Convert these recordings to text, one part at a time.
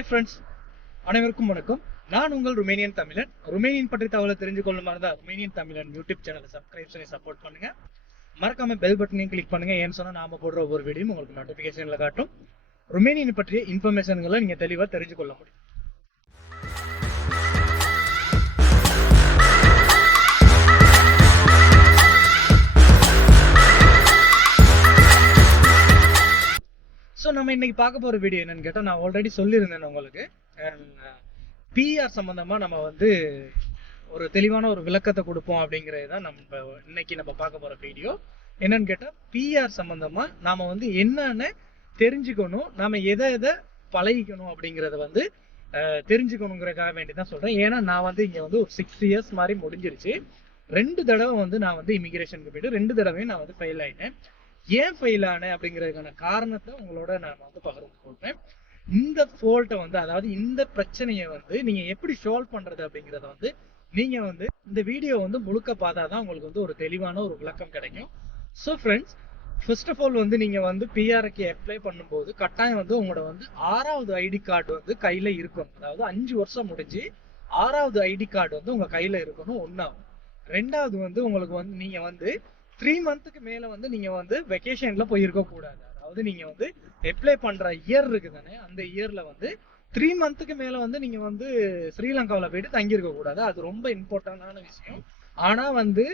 Hi friends அனைவருக்கும் வணக்கம். நான் உங்கள் ருமேனியன் தமிழன். ருமேனியன் பற்றி தகவலை தெரிஞ்சு கொள்ளும் மாதிரி தான் ருமேனியன் தமிழன் யூடியூப் சேனலை சப்ஸ்கிரைப் பண்ணி சப்போர்ட் பண்ணுங்க. மறக்காம பெல் பட்டனையும் கிளிக் பண்ணுங்க. ஏன்னு சொன்னா நாம போடுற ஒவ்வொரு வீடியோ உங்களுக்கு நோட்டிபிகேஷன்ல காட்டும். ருமேனியன் பற்றிய இன்ஃபர்மேஷன்களை நீங்க தெளிவா தெரிஞ்சு கொள்ள முடியும். நம்ம இன்னைக்கு பார்க்க போற வீடியோ என்னன்னு கேட்டால் நான் ஆல்ரெடி சொல்லியிருந்தேன் உங்களுக்கு. பிஆர் uh, சம்பந்தமா நம்ம வந்து ஒரு தெளிவான ஒரு விளக்கத்தை கொடுப்போம் அப்படிங்கிறது தான் நம்ம இன்னைக்கு நம்ம பார்க்க போற வீடியோ என்னன்னு கேட்டால் பிஆர் சம்பந்தமா நாம வந்து என்னென்ன தெரிஞ்சுக்கணும் நாம எதை எதை பழகிக்கணும் அப்படிங்கிறத வந்து uh, தெரிஞ்சுக்கணுங்கிறதுக்காக வேண்டி தான் சொல்றேன். ஏன்னா நான் வந்து இங்கே வந்து ஒரு சிக்ஸ் இயர்ஸ் மாதிரி முடிஞ்சிருச்சு. ரெண்டு தடவை வந்து நான் வந்து இமிகிரேஷனுக்கு போயிட்டு ரெண்டு தடவையும் நான் வந்து ஃபெயில் ஆயிட்டேன். ஏன் ஃபெயில் ஆனேன் அப்படிங்கிறதுக்கான காரணத்தை உங்களோட நான் வந்து பகிர்ந்து கொள்றேன். இந்த ஃபோல்ட்டை வந்து அதாவது இந்த பிரச்சனையை வந்து நீங்க எப்படி சால்வ் பண்றது அப்படிங்கிறத வந்து நீங்க வந்து இந்த வீடியோ வந்து முழுக்க பார்த்தா தான் உங்களுக்கு வந்து ஒரு தெளிவான ஒரு விளக்கம் கிடைக்கும். So friends first of all வந்து நீங்க வந்து பிஆர்க்கு அப்ளை பண்ணும்போது கட்டாயம் வந்து உங்களோட வந்து ஆறாவது ஐடி கார்டு வந்து கையில இருக்கணும். அதாவது அஞ்சு வருஷம் முடிஞ்சு ஆறாவது ஐடி கார்டு வந்து உங்க கையில இருக்கணும் ஒன்னாகும் ரெண்டாவது வந்து உங்களுக்கு வந்து நீங்க வந்து த்ரீ மந்த்துக்கு மேல வந்து நீங்க வந்து வெக்கேஷன்ல போயிருக்க கூடாது. அதாவது நீங்க வந்து அப்ளை பண்ற இயர் இருக்கு தானே அந்த இயர்ல வந்து த்ரீ மந்த்துக்கு மேல வந்து நீங்க வந்து ஸ்ரீலங்காவில போயிட்டு தங்கியிருக்க கூடாது. அது ரொம்ப இம்பார்ட்டன்டான விஷயம். ஆனா வந்து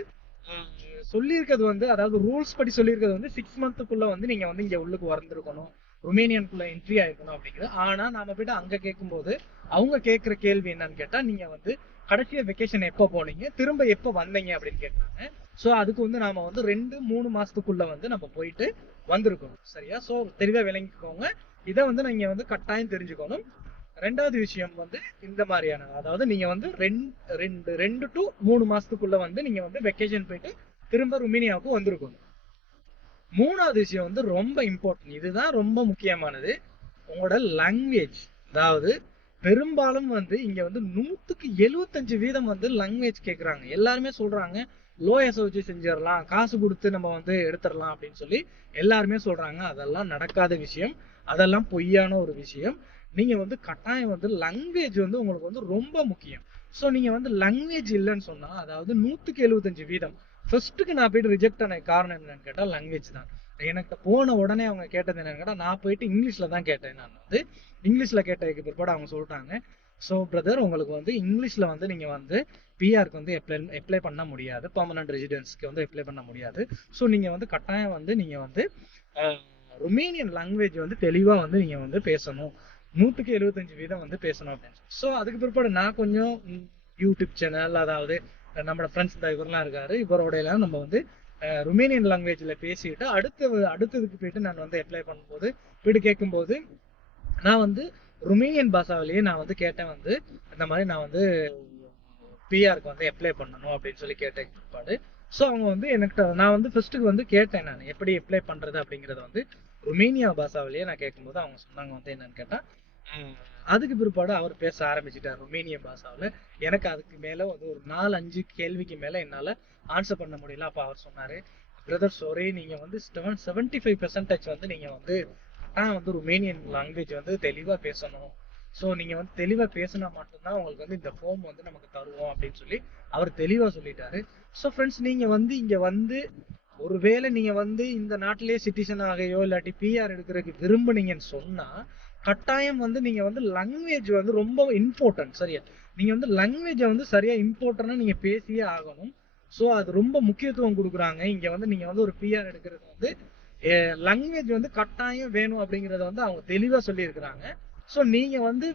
சொல்லியிருக்கிறது வந்து அதாவது ரூல்ஸ் படி சொல்லியிருக்கிறது வந்து சிக்ஸ் மந்த்துக்குள்ள வந்து நீங்க வந்து இங்க உள்ளுக்கு வந்திருக்கணும். ருமேனியனுக்குள்ள என்ட்ரி ஆயிருக்கணும் அப்படிங்கிறது. ஆனா நாம போயிட்டு அங்க கேட்கும்போது அவங்க கேட்கிற கேள்வி என்னன்னு கேட்டா நீங்க வந்து கடைசியா வெக்கேஷன் எப்போ போனீங்க? திரும்ப எப்போ வந்தீங்க அப்படின்னு கேட்டாங்க. ஸோ அதுக்கு வந்து நாம வந்து ரெண்டு மூணு மாசத்துக்குள்ள வந்து நம்ம போயிட்டு வந்திருக்கணும். சரியா? ஸோ தெளிவா விளங்கிக்கோங்க. இதை வந்து நீங்க வந்து கட்டாயம் தெரிஞ்சுக்கணும். ரெண்டாவது விஷயம் வந்து இந்த மாதிரியான அதாவது நீங்க வந்து ரெண்டு ரெண்டு ரெண்டு டு மூணு மாசத்துக்குள்ள வந்து நீங்க வந்து வெக்கேஷன் போயிட்டு திரும்ப ருமேனியாவுக்கு வந்திருக்கணும். மூணாவது விஷயம் வந்து ரொம்ப இம்பார்ட்டன்ட் இதுதான் ரொம்ப முக்கியமானது. உங்களோட லாங்குவேஜ் அதாவது பெரும்பாலும் வந்து இங்க வந்து நூத்துக்கு எழுவத்தஞ்சு வீதம் வந்து லாங்குவேஜ் கேட்கறாங்க எல்லாருமே சொல்றாங்க லோயஸை வச்சு செஞ்சிடலாம் காசு கொடுத்து நம்ம வந்து எடுத்துடலாம் அப்படின்னு சொல்லி எல்லாருமே சொல்றாங்க. அதெல்லாம் நடக்காத விஷயம். அதெல்லாம் பொய்யான ஒரு விஷயம். நீங்க வந்து கட்டாயம் வந்து லாங்குவேஜ் வந்து உங்களுக்கு வந்து ரொம்ப முக்கியம். ஸோ நீங்க வந்து லாங்குவேஜ் இல்லைன்னு சொன்னா அதாவது நூத்துக்கு எழுபத்தஞ்சு வீதம் ஃபர்ஸ்ட்டுக்கு நான் போயிட்டு ரிஜெக்ட் ஆன காரணம் என்னன்னு கேட்டால் லாங்குவேஜ் தான். எனக்கு போன உடனே அவங்க கேட்டது என்னன்னு கேட்டால் நான் போயிட்டு இங்கிலீஷில் தான் கேட்டேன் நான் வந்து. இங்கிலீஷில் கேட்டதுக்கு பிற்பாடு அவங்க சொல்லிட்டாங்க. ஸோ பிரதர் உங்களுக்கு வந்து இங்கிலீஷில் வந்து நீங்கள் வந்து பிஆருக்கு வந்து அப்ளை அப்ளை பண்ண முடியாது. பர்மனன்ட் ரெசிடென்ஸ்க்கு வந்து அப்ளை பண்ண முடியாது. ஸோ நீங்கள் வந்து கட்டாயம் வந்து நீங்கள் வந்து ருமேனியன் லாங்குவேஜ் வந்து தெளிவாக வந்து நீங்கள் வந்து பேசணும். நூற்றுக்கு எழுபத்தஞ்சு வீதம் வந்து பேசணும் அப்படின்னு. ஸோ அதுக்கு பிற்பாடு நான் கொஞ்சம் யூடியூப் சேனல் அதாவது நம்மளோட ஃப்ரெண்ட்ஸ் இவரெல்லாம் இருக்காரு. இவரோடையெல்லாம் நம்ம வந்து ருமேனியன் லாங்குவேஜில் பேசிட்டு அடுத்த அடுத்ததுக்கு போயிட்டு நான் வந்து அப்ளை பண்ணும்போது போயிட்டு கேட்கும்போது நான் வந்து ருமேனியன் பாஷாவிலேயே நான் வந்து கேட்டேன் வந்து இந்த மாதிரி நான் வந்து பிஆருக்கு வந்து அப்ளை பண்ணணும் அப்படின்னு சொல்லி கேட்டேன் பிற்பாடு. ஸோ அவங்க வந்து எனக்கு நான் வந்து ஃபர்ஸ்ட்டுக்கு வந்து கேட்டேன் நான் எப்படி அப்ளை பண்ணுறது அப்படிங்கிறத வந்து ருமேனியா பாஷாவிலேயே நான் கேட்கும்போது அவங்க சொன்னாங்க வந்து என்னன்னு கேட்டால் அதுக்கு பிற்பாடு அவர் பேச ஆரம்பிச்சிட்டார் ரொமேனிய பாஷாவில். எனக்கு அதுக்கு மேல வந்து ஒரு நாலு அஞ்சு கேள்விக்கு மேல என்னால ஆன்சர் பண்ண முடியல. அப்போ அவர் சொன்னார் பிரதர் சாரி நீங்க வந்து செவன் செவன்டி ஃபைவ் பெர்சன்டேஜ் வந்து நீங்க வந்து கட்டாயம் வந்து ருமேனியன் லாங்குவேஜ் வந்து தெளிவா பேசணும். ஸோ நீங்க வந்து தெளிவா பேசினா மட்டும்தான் உங்களுக்கு வந்து இந்த ஃபார்ம் வந்து நமக்கு தருவோம் அப்படின்னு சொல்லி அவர் தெளிவாக சொல்லிட்டாரு. ஸோ ஃப்ரெண்ட்ஸ் நீங்க வந்து இங்கே வந்து ஒருவேளை நீங்க வந்து இந்த நாட்டிலேயே சிட்டிசன் ஆகையோ இல்லாட்டி பிஆர் எடுக்கிறதுக்கு விரும்புனீங்கன்னு சொன்னா கட்டாயம் வந்து நீங்க வந்து லாங்குவேஜ் வந்து ரொம்ப இம்பார்ட்டன்ட் சரியா? நீங்க வந்து லாங்குவேஜை வந்து சரியா இம்பார்ட்டன்டா நீங்க பேசியே ஆகணும். ஸோ அது ரொம்ப முக்கியத்துவம் கொடுக்குறாங்க. இங்க வந்து நீங்க வந்து ஒரு பிஆர் எடுக்கிறது வந்து லாங்குவேஜ் வந்து கட்டாயம் வேணும் அப்படிங்கறத வந்து அவங்க தெளிவா சொல்லியிருக்கிறாங்க. ஸோ நீங்க வந்து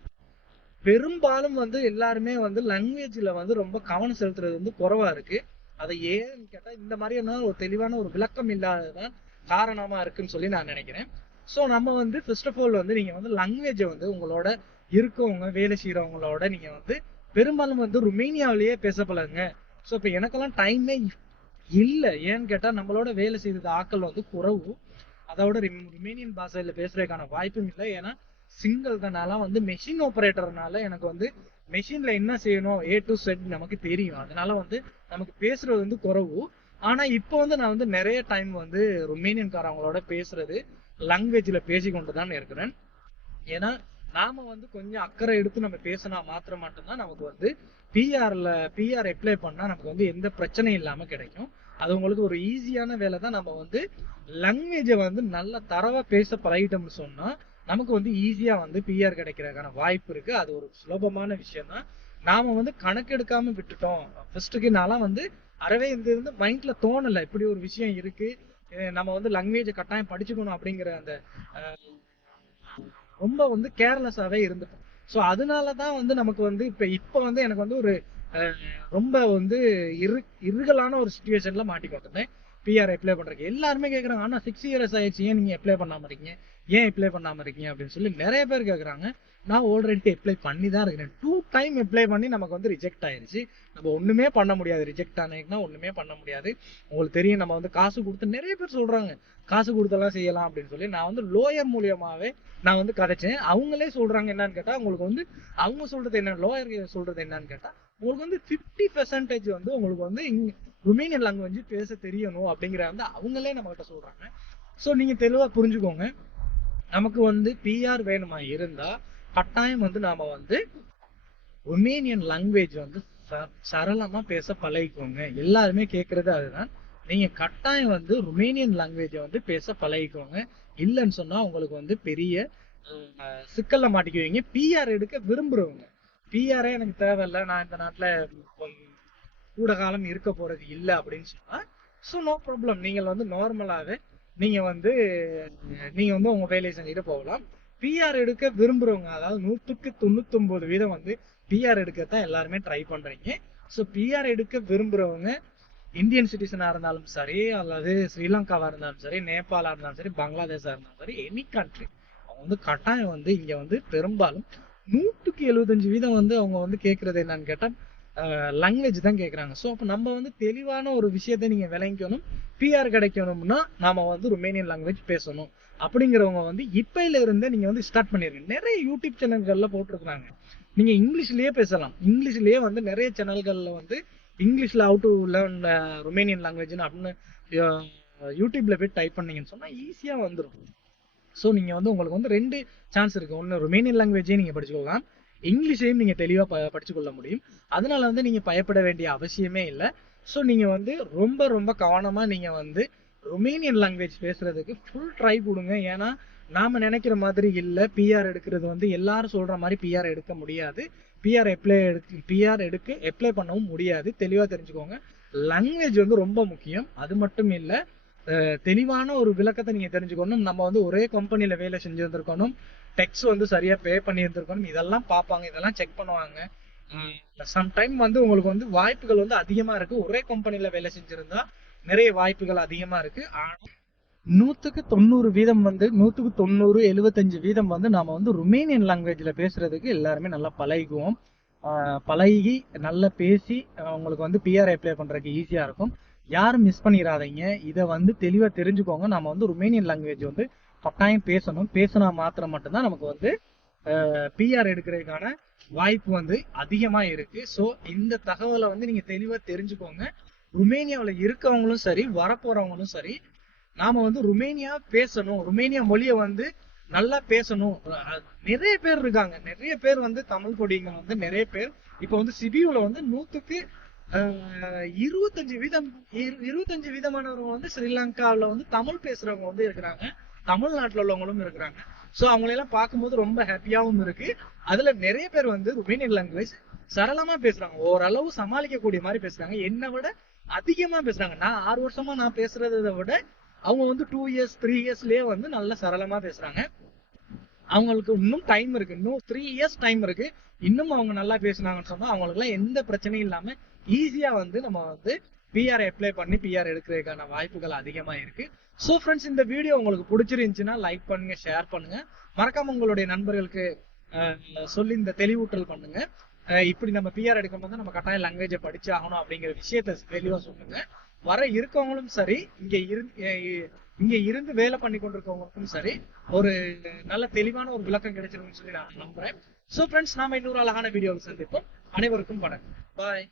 பெரும்பாலும் வந்து எல்லாருமே வந்து லாங்குவேஜ்ல வந்து ரொம்ப கவனம் செலுத்துறது வந்து குறவா இருக்கு. அதை ஏன்னு கேட்டா இந்த மாதிரியான ஒரு தெளிவான ஒரு விளக்கம் இல்லாததான் காரணமா இருக்குன்னு சொல்லி நான் நினைக்கிறேன். ஸோ நம்ம வந்து ஃபர்ஸ்ட் ஆஃப் ஆல் வந்து நீங்கள் வந்து லாங்குவேஜை வந்து உங்களோட இருக்கவங்க வேலை செய்கிறவங்களோட நீங்கள் வந்து பெரும்பாலும் வந்து ருமேனியாவிலேயே பேச பழகுங்க ஸோ இப்போ எனக்கெல்லாம் டைமே இல்லை. ஏன்னு கேட்டால் நம்மளோட வேலை செய்தது ஆட்கள் வந்து குறவு. அதோட ரிம்- ருமேனியன் பாஷையில் பேசுறதுக்கான வாய்ப்பும் இல்லை. ஏன்னா சிங்கிள் வந்து மெஷின் ஆப்ரேட்டர்னால எனக்கு வந்து மெஷினில் என்ன செய்யணும்? ஏ டு செட் நமக்கு தெரியும். அதனால வந்து நமக்கு பேசுறது வந்து குறவு. ஆனால் இப்போ வந்து நான் வந்து நிறைய டைம் வந்து ருமேனியன்காரவங்களோட பேசுறது. லாங்குவேஜில் பேசிக்கொண்டு தான் இருக்கிறேன். ஏன்னா நாம் வந்து கொஞ்சம் அக்கறை எடுத்து நம்ம பேசினா மாத்திரம் மட்டும்தான் நமக்கு வந்து பிஆரில் பிஆர் அப்ளை பண்ணால் நமக்கு வந்து எந்த பிரச்சனையும் இல்லாமல் கிடைக்கும். அது உங்களுக்கு ஒரு ஈஸியான வேலை தான் நம்ம வந்து லாங்குவேஜை வந்து நல்ல தரவாக பேச பழகிட்டோம்னு சொன்னால் நமக்கு வந்து ஈஸியாக வந்து பிஆர் கிடைக்கிறதுக்கான வாய்ப்பு இருக்குது அது ஒரு சுலபமான விஷயம் தான் வந்து கணக்கெடுக்காமல் விட்டுட்டோம். ஃபர்ஸ்ட்டுக்கு நான்லாம் வந்து அறவே இந்த மைண்டில் தோணலை. இப்படி ஒரு விஷயம் இருக்குது நம்ம வந்து லாங்குவேஜை கட்டாயம் படிச்சுக்கணும் அப்படிங்கிற அந்த ரொம்ப வந்து கேர்லெஸ்ஸாவே இருந்துட்டோம். ஸோ அதனால தான் வந்து நமக்கு வந்து இப்போ இப்போ வந்து எனக்கு வந்து ஒரு ரொம்ப வந்து இரு இருகலான ஒரு சுச்சுவேஷன்ல மாட்டிக்கொண்டிருந்தேன் பிஆர் அப்ளை பண்றதுக்கு. எல்லாருமே கேட்குறாங்க ஆனா சிக்ஸ் இயர்ஸ் ஆயிடுச்சு. ஏன் நீங்க அப்ளை பண்ணாம இருக்கீங்க? ஏன் அப்ளை பண்ணாம இருக்கீங்க? அப்படின்னு சொல்லி நிறைய பேர் கேட்குறாங்க நான் ஆல்ரெடி அப்ளை பண்ணி தான் இருக்கிறேன். டூ டைம் அப்ளை பண்ணி நமக்கு வந்து ரிஜெக்ட் ஆயிருச்சு. நம்ம ஒன்றுமே பண்ண முடியாது. ரிஜெக்ட் ஆனதுக்குன்னா ஒன்றுமே பண்ண முடியாது. உங்களுக்கு தெரியும் நம்ம வந்து காசு கொடுத்து நிறைய பேர் சொல்கிறாங்க காசு கொடுத்தெல்லாம் செய்யலாம் அப்படின்னு சொல்லி நான் வந்து லோயர் மூலியமாகவே நான் வந்து கதைச்சேன். அவங்களே சொல்கிறாங்க என்னன்னு கேட்டால் உங்களுக்கு வந்து அவங்க சொல்கிறது என்ன லோயர் சொல்கிறது என்னன்னு கேட்டால் உங்களுக்கு வந்து ஃபிஃப்டி பெர்சன்டேஜ் வந்து உங்களுக்கு வந்து இங்க ருமேனியன் லாங்குவேஜ் பேச தெரியணும் அப்படிங்கிற வந்து அவங்களே நம்மகிட்ட சொல்கிறாங்க ஸோ நீங்கள் தெளிவாக புரிஞ்சுக்கோங்க. நமக்கு வந்து பிஆர் வேணுமா இருந்தால் கட்டாயம் வந்து நாம வந்து ருமேனியன் லாங்குவேஜ் வந்து ச- சரளமா பேச பழகிக்கோங்க. எல்லாருமே கேட்குறது அதுதான். நீங்க கட்டாயம் வந்து ருமேனியன் லாங்குவேஜை வந்து பேச பழகிக்கோங்க. இல்லைன்னு சொன்னா உங்களுக்கு வந்து பெரிய அஹ், சிக்கல்ல மாட்டிக்குவீங்க. பிஆர் எடுக்க விரும்புறவங்க. பிஆரே எனக்கு தேவையில்லை. நான் இந்த நாட்டுல கூட காலம் இருக்க போறது இல்லை அப்படின்னு சொன்னா ஸோ நோ ப்ராப்ளம் நீங்கள் வந்து நார்மலாவே நீங்க வந்து நீங்கள் நீங்க வந்து உங்க வேலையை செஞ்சுட்டு போகலாம். பிஆர் எடுக்க விரும்புறவங்க அதாவது நூற்றுக்கு தொண்ணூத்தொன்பது வீதம் வந்து பிஆர் எடுக்கத்தான் எல்லாருமே ட்ரை பண்றீங்க. ஸோ பிஆர் எடுக்க விரும்புறவங்க இந்தியன் சிட்டிசனா இருந்தாலும் சரி அல்லது ஸ்ரீலங்காவா இருந்தாலும் சரி நேபாளா இருந்தாலும் சரி பங்களாதேஷா இருந்தாலும் சரி எனி கண்ட்ரி அவங்க வந்து கட்டாயம் வந்து இங்க வந்து பெரும்பாலும் நூற்றுக்கு எழுபத்தஞ்சு வீதம் வந்து அவங்க வந்து கேட்கறது என்னன்னு கேட்டா லாங்குவேஜ் தான் கேட்குறாங்க ஸோ அப்போ நம்ம வந்து தெளிவான ஒரு விஷயத்தை நீங்கள் விளங்கிக்கணும். பிஆர் கிடைக்கணும்னா நாம் வந்து ருமேனியன் லாங்குவேஜ் பேசணும். அப்படிங்கிறவங்க வந்து இப்பையில இருந்தே நீங்கள் வந்து ஸ்டார்ட் பண்ணிருங்க. நிறைய யூடியூப் சேனல்கள்ல போட்டிருக்கிறாங்க. நீங்கள் இங்கிலீஷ்லேயே பேசலாம். இங்கிலீஷ்லேயே வந்து நிறைய சேனல்களில் வந்து இங்கிலீஷில் அவுட் டு லேர்ன் ருமேனியன் லாங்குவேஜ்னு அப்படின்னு யூடியூப்பில் யூடியூப்ல போய் டைப் பண்ணீங்கன்னு சொன்னால் ஈஸியாக வந்துடும் ஸோ நீங்கள் வந்து உங்களுக்கு வந்து ரெண்டு சான்ஸ் இருக்கு. ஒன்று ருமேனியன் லாங்குவேஜே நீங்கள் படிச்சுக்கொள்ளலாம் இங்கிலீஷையும் நீங்கள் தெளிவாக ப படிச்சுக்கொள்ள முடியும். அதனால வந்து நீங்கள் பயப்பட வேண்டிய அவசியமே இல்லை. ஸோ நீங்கள் வந்து ரொம்ப ரொம்ப கவனமாக நீங்கள் வந்து ருமேனியன் லாங்குவேஜ் பேசுறதுக்கு ஃபுல் ட்ரை கொடுங்க. ஏன்னா நாம நினைக்கிற மாதிரி இல்லை. பிஆர் எடுக்கிறது வந்து எல்லாரும் சொல்ற மாதிரி பிஆர் எடுக்க முடியாது. பிஆர் அப்ளை எடுக்க பிஆர் எடுக்க அப்ளை பண்ணவும் முடியாது. தெளிவாக தெரிஞ்சுக்கோங்க. லாங்குவேஜ் வந்து ரொம்ப முக்கியம். அது மட்டும் இல்லை தெளிவான ஒரு விளக்கத்தை நீங்க தெரிஞ்சுக்கணும். நம்ம வந்து ஒரே கம்பெனில வேலை செஞ்சிருந்திருக்கணும். டெக்ஸ் வந்து சரியா பே பண்ணியிருந்திருக்கணும் இதெல்லாம் பார்ப்பாங்க. இதெல்லாம் செக் பண்ணுவாங்க. சம்டைம் வந்து உங்களுக்கு வந்து வாய்ப்புகள் வந்து அதிகமா இருக்கு. ஒரே கம்பெனில வேலை செஞ்சிருந்தா நிறைய வாய்ப்புகள் அதிகமா இருக்கு. ஆனா நூத்துக்கு தொண்ணூறு வீதம் வந்து நூத்துக்கு தொண்ணூறு எழுபத்தஞ்சு வீதம் வந்து நாம வந்து ருமேனியன் லாங்குவேஜ்ல பேசுறதுக்கு எல்லாருமே நல்லா பழகிக்குவோம் ஆஹ் பழகி நல்லா பேசி உங்களுக்கு வந்து பிஆர் அப்ளை பண்றதுக்கு ஈஸியா இருக்கும். யாரும் மிஸ் பண்ணிடாதீங்க இதை வந்து தெளிவாக தெரிஞ்சுக்கோங்க. நம்ம வந்து ருமேனியன் லாங்குவேஜ் வந்து கட்டாயம் பேசணும். பேசினா மாத்திரம் மட்டும்தான் நமக்கு வந்து பிஆர் எடுக்கிறதுக்கான வாய்ப்பு வந்து அதிகமாக இருக்குது ஸோ இந்த தகவலை வந்து நீங்கள் தெளிவாக தெரிஞ்சுக்கோங்க. ருமேனியாவில் இருக்கவங்களும் சரி வரப்போகிறவங்களும் சரி நாம வந்து ருமேனியா பேசணும். ருமேனியா மொழியை வந்து நல்லா பேசணும். நிறைய பேர் இருக்காங்க. நிறைய பேர் வந்து தமிழ் கொடிங்க வந்து நிறைய பேர். இப்போ வந்து சிபியூவில் வந்து நூற்றுக்கு இருபத்தஞ்சு வீதம் இரு- இருபத்தஞ்சு வீதமானவங்க வந்து ஸ்ரீலங்காவில் வந்து தமிழ் பேசுறவங்க வந்து இருக்கிறாங்க. தமிழ்நாட்டில் உள்ளவங்களும் இருக்கிறாங்க. ஸோ அவங்களெல்லாம் பார்க்கும்போது ரொம்ப ஹாப்பியாகவும் இருக்கு. அதுல நிறைய பேர் வந்து ருமேனியன் லாங்குவேஜ் சரளமா பேசுறாங்க. ஓரளவு சமாளிக்கக்கூடிய மாதிரி பேசுறாங்க. என்னை விட அதிகமா பேசுறாங்க. நான் ஆறு வருஷமா நான் பேசுறதை விட அவங்க வந்து டூ இயர்ஸ் த்ரீ இயர்ஸ்லயே வந்து நல்லா சரளமா பேசுறாங்க. அவங்களுக்கு இன்னும் டைம் இருக்கு. இன்னும் த்ரீ இயர்ஸ் டைம் இருக்கு. இன்னும் அவங்க நல்லா பேசுனாங்கன்னு சொன்னா அவங்களுக்குலாம் எந்த பிரச்சனையும் இல்லாம ஈஸியா வந்து நம்ம வந்து பிஆர் அப்ளை பண்ணி பிஆர் எடுக்கிறதுக்கான வாய்ப்புகள் அதிகமா இருக்கு. ஸோ ஃப்ரெண்ட்ஸ் இந்த வீடியோ உங்களுக்கு பிடிச்சிருந்துச்சுன்னா லைக் பண்ணுங்க ஷேர் பண்ணுங்க. மறக்காம உங்களுடைய நண்பர்களுக்கு சொல்லி இந்த தெளிவூட்டல் பண்ணுங்க. இப்படி நம்ம பிஆர் எடுக்கும்போது நம்ம கட்டாய லாங்குவேஜை படிச்சு ஆகணும் அப்படிங்கிற விஷயத்த தெளிவா சொல்லுங்க. வர இருக்கவங்களும் சரி இங்க இரு இங்க இருந்து வேலை பண்ணி கொண்டிருக்கவங்களுக்கும் சரி ஒரு நல்ல தெளிவான ஒரு விளக்கம் கிடைச்சிருக்குன்னு சொல்லி நான் நம்புறேன். சோ ஃப்ரெண்ட்ஸ் நாம இன்னொரு அழகான வீடியோவில் சந்திப்போம். அனைவருக்கும் வணக்கம். பாய்